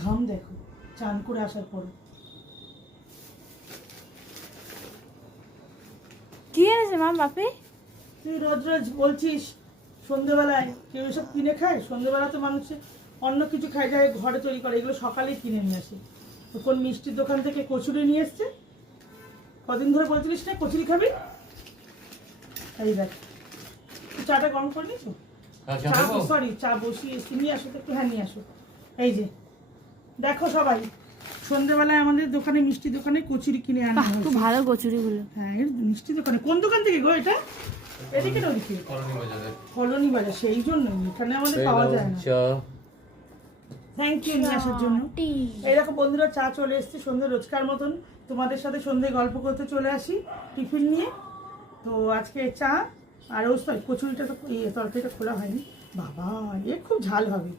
ঘাম দেখো চান করে আসার পর। কি এনেছে মা বাপি? তুই রোজ রোজ বলছিস সন্ধ্যেবেলায় কেউ এসব কিনে খায়? সন্ধ্যেবেলা তো মানুষে অন্য কিছু খায়, যায় ঘরে তৈরি করে, এগুলো সকালেই কিনে নিয়ে আসে। তো কোন মিষ্টির দোকান থেকে কচুরি নিয়ে এসছে, কদিন ধরে বলছিলিস না কচুরি খাবি। এই দেখ, তুই চাটা গরম করে নিয়েছো? চা, সরি চা বসিয়ে এসে নিয়ে আসো তো একটু। হ্যাঁ নিয়ে আসো। এই যে দেখো সবাই, সন্ধ্যেবেলায় আমাদের দোকানে, মিষ্টি দোকানে কচুরি কিনে আনা বাহ, খুব হয়েছে। ভালো কচুরিগুলো। হ্যাঁ এর মিষ্টি দোকানে। কোন দোকান থেকে গো এটা? এদিকে না ওদিকে? কলোনি বাজার, সেই জন্য এখানে আমাদের পাওয়া যায় না। থ্যাংক ইউ নিয়ে আসার জন্য। এইরকম বন্ধুরা চা চলে এসছে সন্ধ্যে রোজকার মতন, তোমাদের সাথে সন্ধ্যে গল্প করতে চলে আসি টিফিন নিয়ে। তো আজকে চা আর ওই কচুরিটা তো তরকারিটা খোলা হয়নি। বাবা এ খুব ঝাল হবে।